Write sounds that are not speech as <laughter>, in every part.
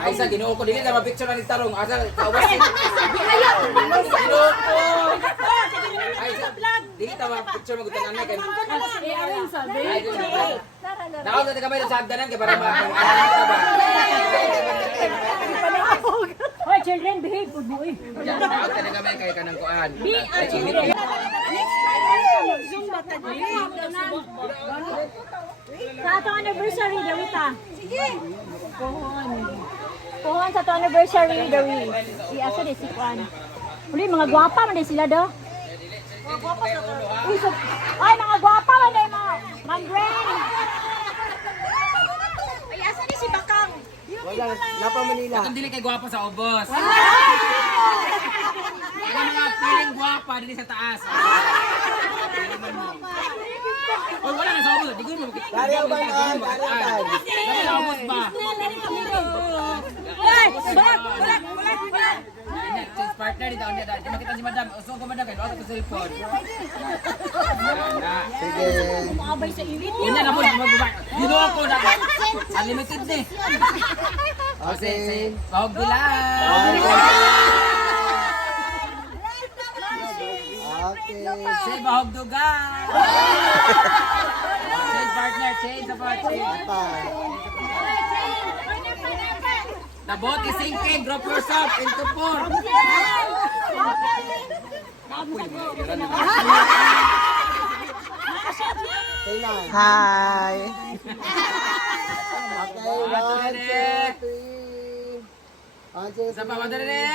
Ay sa ginoo ko dili na ma-picture na ni tarong. Asa kawas. Ginoo ko. Ay sa dili ta ma-picture mo gutan ana kay. Ay ginoo. Nakaw na kamay sa hagdanan kay para ma ano ba. Hoy, children, behave. Good boy. Nakaw na kamay kay kanang kuan. Ay init. Zumba ka Sa atong anniversary, Dawita. Sige. Kuhon. Kuhon sa atong anniversary, Dawi. Si Aso de si Kwan. Uli, mga gwapa man sila do. Uy, so- Ay, mga gwapa man din mga. Ma'am Gwen. Ay, asa ni si Bakang? Wala, Napa Manila. Atong dili kay gwapa sa ubos. Ang mga feeling gwapa dili sa taas. Oy, wala na sa ubos. Di ko mo. Dari ang bangan, dari ang bangan. Dari sa ubos ba? Ay, balak, balak, balak, balak. Hindi, change partner dito. Hindi, dahil makita si madam. Usong ko madam kay Lota ko cellphone. Na. Sige. Kumabay sa ilit. Yun na magbaba. Dito ako na. Unlimited ni. O, say, say, bahog bilang. Okay. Say, bahog dugan. Change partner, change sa part, change. Pa. The boat is sinking. Drop yourself into four. Tingnan. Hi! Okay, one, two, three. One, two, three.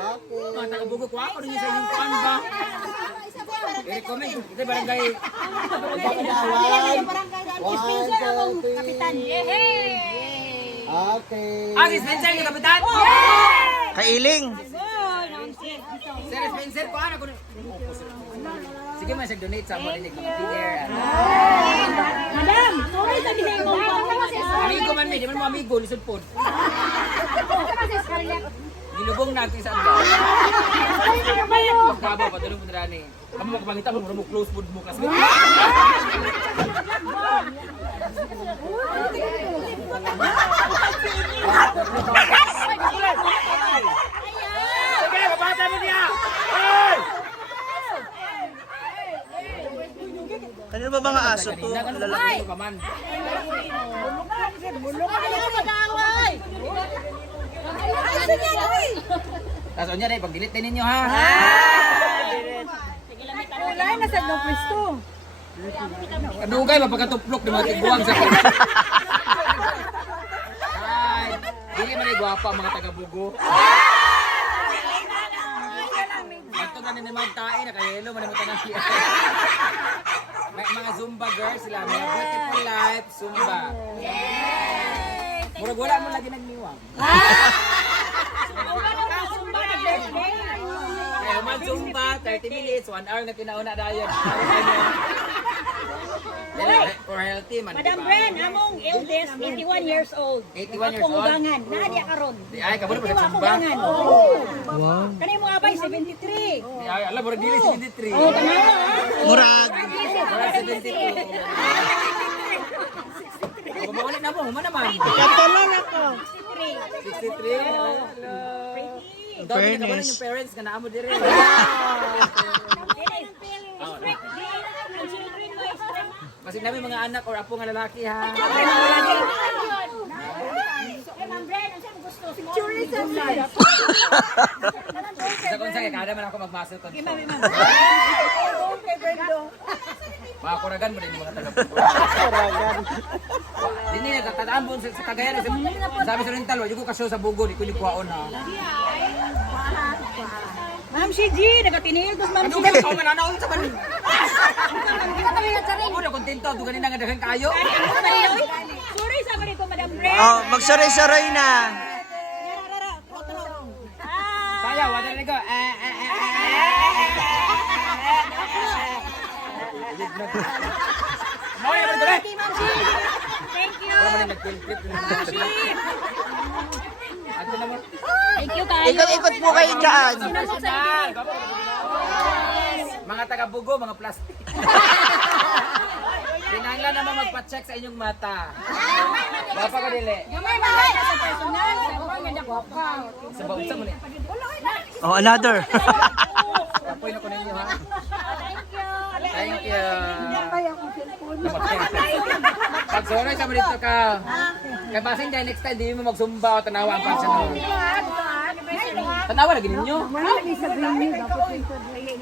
Okay. Mga taga-bugo ko ako rin sa inyong kuan ba? I-recommend. Ito barangay. Pagkakawan. One, two, three. Okay. Ah, si Spencer, yung kapitan. Kailing! Sir Spencer, kuha na ko. Sige man, donate sa mga dinig mga PR. Madam, sorry sa binay mo. Amigo man may, di man mo amigo, lisod po. Ginubong natin sa ano. Magkaba, padulong mo na ni. Kamu makapangita mo, mo close food mo kasi babata mo niya! Hoy! Kanino ba mga aso to? Lalaki. lalaki ka man. Tapos onya dai pag delete din ninyo ha. Kulay na sa no pwesto. Kadugay mapagkatuplok ng mga tiguang sa Ay, <laughs> dili man ay gwapa mga taga-bugo. Ato na ni magtae na kay hello man mo tanang siya. May mga Zumba girls sila, may beautiful life Zumba. Murag wala mo lagi nagniwang. Kaya man Zumba, 30 minutes, 1 hour na kinauna dayon. Dali, for healthy man. Madam? Bren, among eldest, 81 years old. 81 years Akong old? ugangan, nadia karon. Di ay kaburo pa sa Zumba. ugangan. Wow. Kani mo abay 73. Di ay ala murag dili 73. Oh, kanawa ha? Murag! 72. Ako mawala na mo, human naman. Katulan ako! 63. Ang dami na kabalan yung parents ka naamo dire. Kasi namin mga anak or apo nga lalaki ha. Sa kung saan kada man ako magmasal ko. Mga kuragan mo din yung mga taga Dini na tatataan po sa sa- Sabi sa rental, wag ko kasyo sa bugo, di ko likuwaon ha. Ma'am si G, nagatinil ko ma'am Ano si ka ikaw man anaon sa man? Na kontento, ako ganun nga daghang kayo. Sorry sa mga ko, Madam Bren. Oh, magsaray-saray na! Saya, wala na ko. Eh, eh, eh, eh, Thank you. Thank you. Ikot-ikot po kayo dyan! Mga taga-bugo, mga plastic. <laughs> Kinanglan naman magpa-check sa inyong mata. Bapa ka dili. Gamay mahal sa personal. Sa ko nga dako ka. Sa bawang sa mo ni. Oh, another. Apoy na ko ninyo ha. Thank you. Thank you. Pag sunay sa dito ka. Kaya basing dahil next time, di mo magsumba o tanawa ang passion mo. Tanawa lagi ninyo.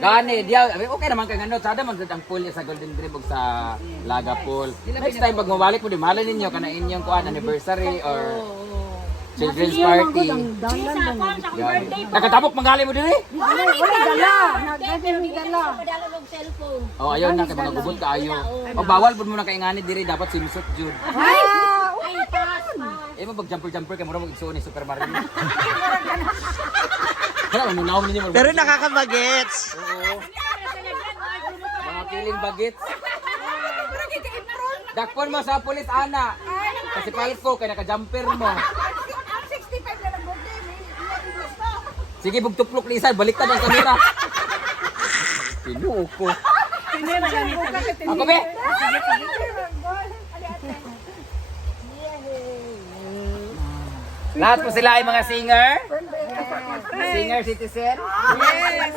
Gani, diya, okay naman kay ano, sada man ang pool sa Golden ug sa Laga Pool. Next time pag mabalik mo di mahalin ninyo kana inyong kuan anniversary or children's party. Nakatabok manggali mo diri? Wala dala. Nagdala. Oh, ayaw na kay mga gubot kaayo. O bawal pud mo na kay ngani diri dapat swimsuit jud. Ay. Eh mo pag jumper jumper kay mura mo igsuon ni Super Mario. <laughs> Kaya mo naon ninyo. Pero nakakabagets. Oo. Mga kiling bagets. Dakpon mo sa pulis, ana. Kasi palko, kaya naka-jumper mo. Sige, bugtuplok ni Isan, baliktad ang kamera. Pinuo ko. Ako be? Lahat po sila ay mga singer? Singer citizen? Yes!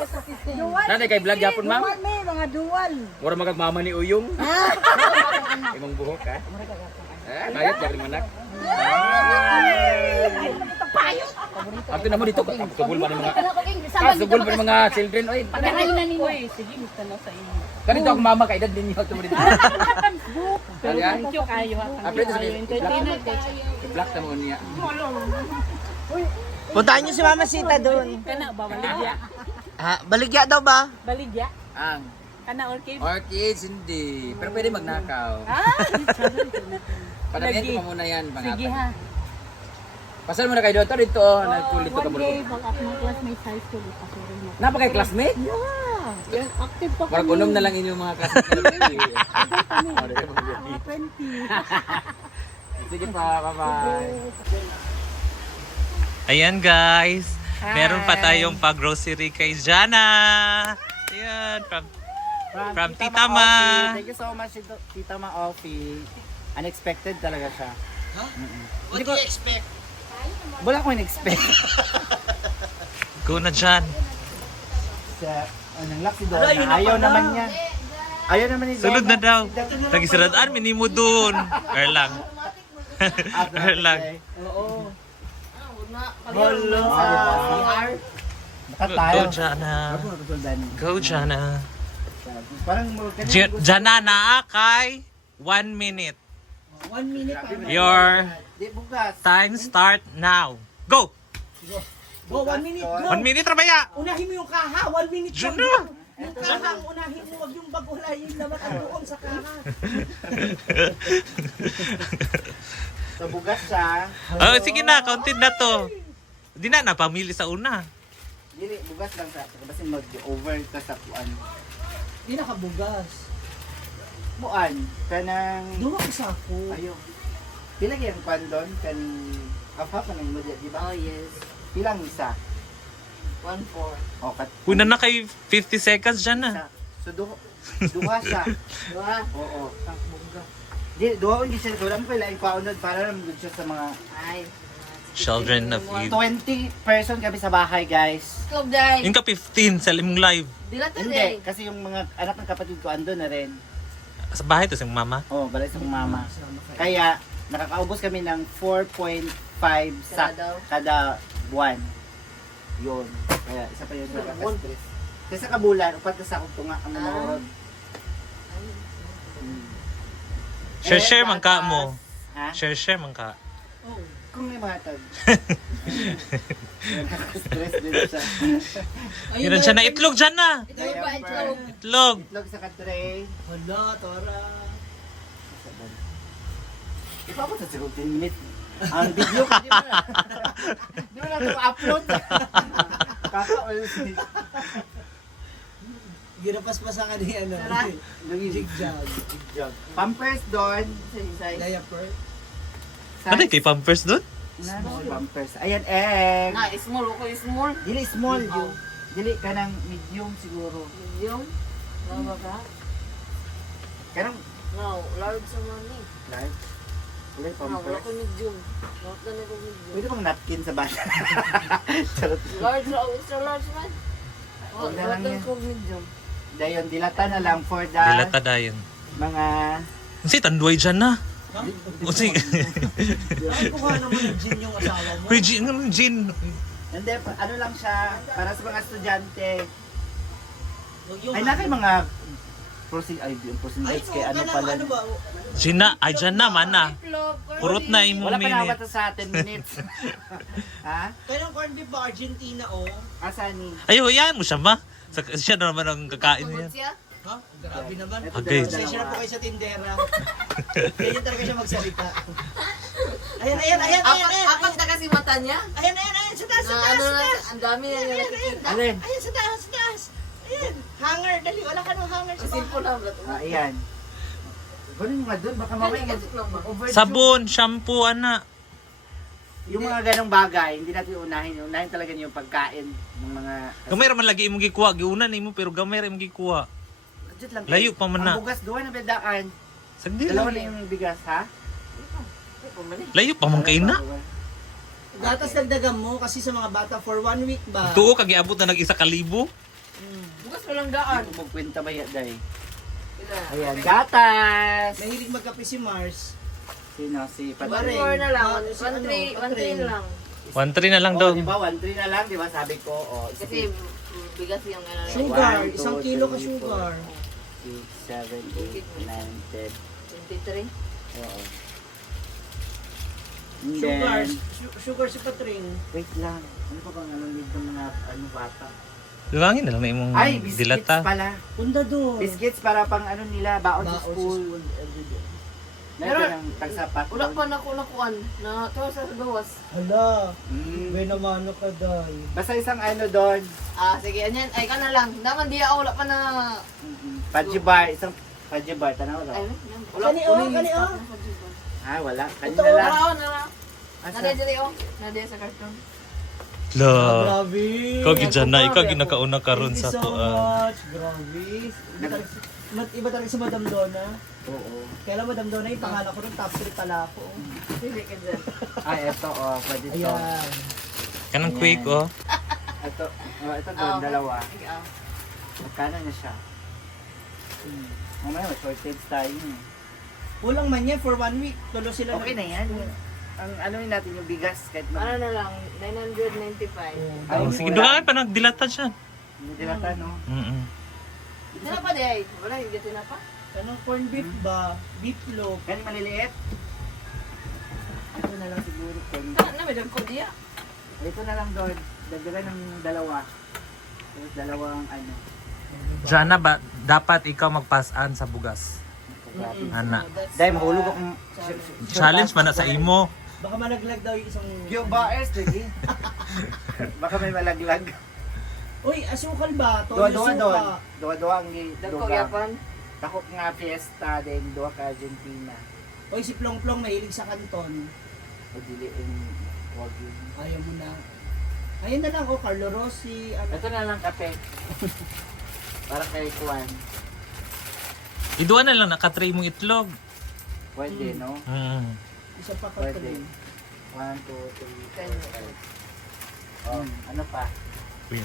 Nanay kay vlog yapon ma'am? May mga duwal. Mura magagmama ni Uyong. <laughs> Imong buhok ha? Eh, bayot jari manak. Ako naman dito, sugol ba ng mga Ah, sugol ba ng mga children oy. Pagkain na ni Oy, sige gusto na sa inyo. Kanito ako mama kay edad din niyo tumo dito. <laughs> Ano yan? Thank you kayo ha. Ah, pwede i-block na mo niya. Puntahan niyo si Mama Sita doon. Kana ba baligya? Ha? Baligya daw ba? Baligya? Ang Kana orchid? orchids hindi, pero pwede magnakaw. Ah, <laughs> Padamihan ko muna yan, sige pangalan. ha. Pasal mo na kayo dito, dito oh, nagkulit ka One mo. day, pag ako ng classmate high school, ipasurin mo. Napa kay classmate? Yeah, yan, active pa Para kami. kunom na lang inyong mga classmate. <laughs> <laughs> Sige pa, bye-bye. Ayan guys, meron pa tayong pag-grocery kay Jana. Ayan, from, from Tita Ma. Thank you so much, Tita Ma Offie. Unexpected talaga siya. What do you expect? Wala akong in-expect. <laughs> Go na dyan. Sa, anong luck si Donna, ayaw naman niya. Ayaw naman ni Donna. Sulod na daw. Nagisaradaan, minimo dun. Erlang. <laughs> Erlang. Oo. Hello. CR. Baka Go, tayo. go Jana. Go Jana. Parang Jana na kay one minute. One minute pa. Your time start now. Go! Go, one minute. Go. One minute rabaya! Unahin mo yung kaha. One minute Diyan lang. na! Yung kaha ang unahin mo. Huwag yung bagulayin naman ang doon sa kaha. <laughs> Sa bugas siya. Oh, sige na, counted na to. Di na, napamili sa una. Dili, bugas lang sa. Basin mo, over ka sa kuan. Di nakabugas. Muan. Kanang... Duwa ko sa ako. Ayaw. Pila yung kuan doon? Kan... Apa ka ng modya, di ba? Oh, yes. Pilang isa? One four. O, kat... Una na kay 50 seconds dyan na. Sa, so, duha, <laughs> duha siya. duha? Oo. Di, duha ko hindi siya. Wala mo pala yung paunod para naman doon siya sa mga... Children of Eve. 20 person kami sa bahay, guys. Yung ka 15 sa limong live. Hindi, kasi yung mga anak ng kapatid ko ando na rin. Sa bahay to, sa mama. Oh, balay sa mama. Kaya, nakakaubos kami ng 4.5 sa kada buwan. Yun. Kaya, isa pa yun sa stress. Kasi sa kabulan, upat ka sa akong tunga ang manood. Share-share man ka mo. Ha? Share-share man ka. Kung may matag. <laughs> Nakaka-stress din siya. Yun na siya na itlog dyan na. Diaper, Itlog. Itlog sa katray. Hala, Tora. Ipabot sa 15 minutes. Ang video ko, di ba na? Di ba na ito upload? <laughs> Kaka-all Ginapaspasan ka ni ano. Jigjag. Pampers doon. Diaper. Ano kay Pampers doon? Na, pampers. Ayan, egg. Na, small ko, small. Dili small. Dili ka ng medium siguro. Medium. Ano ba ka? Kanang No, large sa money. large. Wala yung Ah, wala pampers. ko medium. Wala ko na ko medium. Pwede bang napkin sa bata? <laughs> Charot. Large, oh, extra large man. Huwag na Wala lang yan. ko medium. Dayon, dilata na lang for the Dilata dayon. mga... Si tanduay dyan na. O si... Ay, kuha naman ng gin yung asawa mo. Jin, ano, Jin? Hindi, pa- ano lang siya, para sa mga estudyante. Yung, Ay, na mga proceed, ay, proceed Ay, kay ano pala. Ano ba? Jin na, ay dyan na, mana. Purot na imo Wala pa minute. nakabata sa 10 minutes. <laughs> ha? Kailang corn beef ba? Argentina, oh. Asan ni? Ay, hayaan mo siya, ma. Sa, siya na naman ang kakain niya. Siya? Ha? Grabe naman. Ito Okay. dalawa-dalawa. Pasensya na po kayo sa tindera. <laughs> Ganyan talaga siya magsalita. Ayan, ayan, ayan, ayan, ayan. Apat na kasi mata niya. Ayan, ayan, ayan. Sa taas, sa Na taas, ano sa na, taas. ang dami na niya nakikita. Alin? Ayan, sa taas, sa taas. Ayan. Hanger, dali. Wala ka ng hanger sa Simple bahay. lang. Ah, ayan. Ganun yung nga doon, baka mamaya mag overdue. Sabon, shampoo, ana. Yung mga ganong bagay, hindi natin unahin. Unahin talaga yung pagkain ng mga... Gamay raman lagi imong gikuha, giunan nimo pero gamay ra imong gikuha. Budget lang. Layo pa man na. Ang bugas gawa na bedaan. Sagdi Dalawa lang. na yung bigas, ha? Layo pa man kay na. Gatas dagdagan mo kasi sa mga bata for one week ba? Tuo kag iabot na nag isa ka libo. Bukas walang daan. Ano mo kwenta ba yan, day? Ayan, gatas! Mahilig magkape si Mars. Sino? Si One Patrick. four na lang. One si ano, three, one three Catherine. lang. 1-3 na lang Oh, daw. di ba? 1-3 na lang, di ba? Sabi ko, oh, Kasi bigas yung ano. Sugar, One, two, isang kilo ka three, sugar. 6, 7, 8, 9, 10. 23. Oo. And Sugar, then, su- sugar si Patring. wait lang. Ano pa bang alam dito mga ano bata? Luwangin na lang na imong Ay, biscuits dilata. pala. Punta doon. Biscuits para pang ano nila, baon sa Baon sa school. Meron ng tagsapat. Wala pa na ko nakuan. Na to sa gawas. Hala, Mm. may naman ka day. Basta isang ano doon, Ah, sige. Anyan. Ay, ka na lang. Naman di ako. Wala pa na. Paji bar, isang paji bar, tanaw Ay, lang. yan. Wala Kani oh, kani oh. Ah, wala. Kanina lang. Nara, nara. Asa? Nade diri oh. Nade sa karton. La. Grabe. Ikaw gidyan na, ikaw ginakauna karon Thank sa you to. so ah. much. Grabe. Iba talaga, mat- iba talaga si Madam Donna. Oo. Kaya lang Madam Donna, yung pangalan ko rin top 3 pala ako. Dili ka dyan. <laughs> Ah, eto oh, pwede to. Ayan. Kanang quick oh. <laughs> Ito, oh, ito doon, Ah, dalawa. Ah. Magkano na siya? Hmm. Mamaya, may shortage tayo eh. Kulang man yan for one week. Tulo sila Okay na yan. Ang ano yun natin yung bigas kahit Ano mag... na lang. 995. Ay, Oh, sige, wala. dugangan pa nagdilata siya. Hindi dilata, no? Mm. Sino pa di ay? Wala, hindi na pa. Anong corn beef ba? Beef loaf. Yan maliliit. Ito na lang siguro. kung- Na, na, may ko diya. Ito na lang doon. Dagdagan ng dalawa. Tapos dalawang ano. Jana ba dapat ikaw magpasan sa bugas? Ana. Dahil mahulog akong... Challenge man na sa imo. Baka malaglag daw yung isang... Yung baes, lagi. <laughs> Baka may malaglag. Uy, asukal ba? Dua-dua Toyo doon. suka. Dua-dua ang Dagko yapan. Takot nga fiesta din. Dua ka Argentina. Uy, si Plong Plong mahilig sa kanton. O dili yung wag yun. Ayaw mo na. Ayun na lang, oh, Carlo Rossi. Ano. Ito na lang kape. <laughs> Para kay Juan. Iduan na lang nakatray mong itlog. Pwede, no? Mm. Isa pa Pwede. kanton. One, two, three, Ten. four, five. Oh, ano pa? Uy.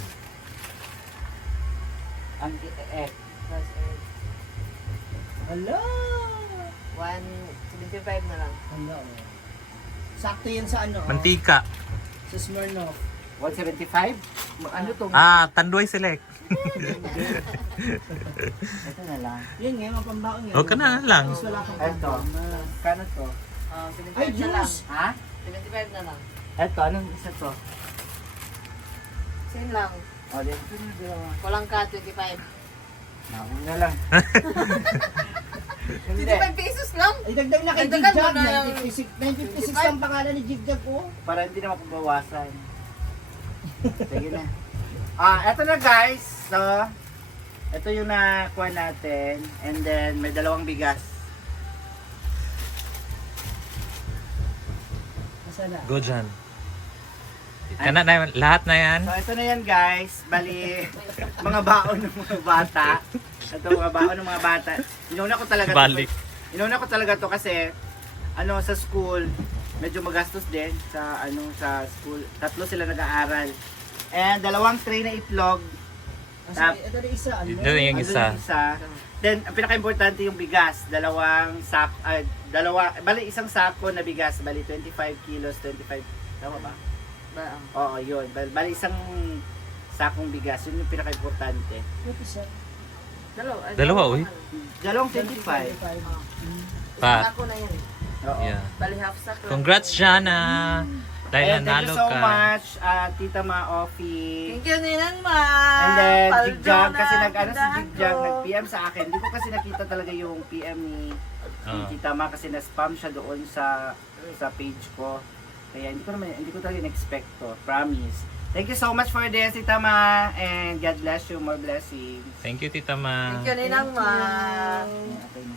Ang eh, Plus, eh, Hala! 175 na lang. Hala, oh. Sakto yan sa ano, oh, Mantika. sa Smirnoff. 175? Ma- Ano to? Ah, tanduay select. Ito na lang. Yun nga, mapambaon yan. Huwag ka na lang. Mas wala kang Ito. Kano to? Ah, Ay, 75 na lang. juice! Ha? 75 na lang. Ito, anong isa to? Same lang. O, din. Kulang ka, 25. Nauna na lang. <laughs> Hindi. 25 pesos lang? Ay, dagdag na kay Dagdagan Jigjag. mo na yung- 956 956 ang pangalan ni Jigjag ko. Para hindi na mapabawasan. Sige na. Ah, eto na guys. So, ito yung nakuha natin. And then, may dalawang bigas. Asa na? Go dyan. Kana na yan. Lahat na yan. So, ito na yan guys. Bali, mga baon ng mga bata. Ito mga baon ng mga bata. Inuna ko talaga Balik. to. Inuna ko talaga to kasi ano sa school, medyo magastos din sa ano sa school. Tatlo sila nag-aaral. And dalawang tray na itlog. Ah, sige, ito na isa. Ano? Ito yung isa. yung isa. Then, ang pinaka-importante yung bigas. Dalawang sak, ay, dalawa, bali isang sako na bigas. Bali 25 kilos, 25, tama ba? Ba, Oo, yun. Bali, bali isang sakong bigas. Yun yung pinaka-importante. Dalawa. ay, Dalawa, uy. Dalawang 25. Pa. Ako na yan. Oo. Yeah. Bali half sack lang. Congrats, Jana! Dahil Ayan, thank nanalo you so ka. much, uh, Tita Ma-Ofi. Thank you, Ninang Ma. And then, Paldo Jigjag, kasi nag-ano si tindahan Jigjag, ko. nag-PM sa akin. Hindi ko kasi nakita talaga yung PM ni, ni Oo. Tita Ma kasi na-spam siya doon sa sa page ko. Kaya hindi ko naman, hindi ko talaga in-expect to. Promise. Thank you so much for this, Tita Ma. And God bless you. More blessings. Thank you, Tita Ma. Thank you, Ninang Ma. Okay na.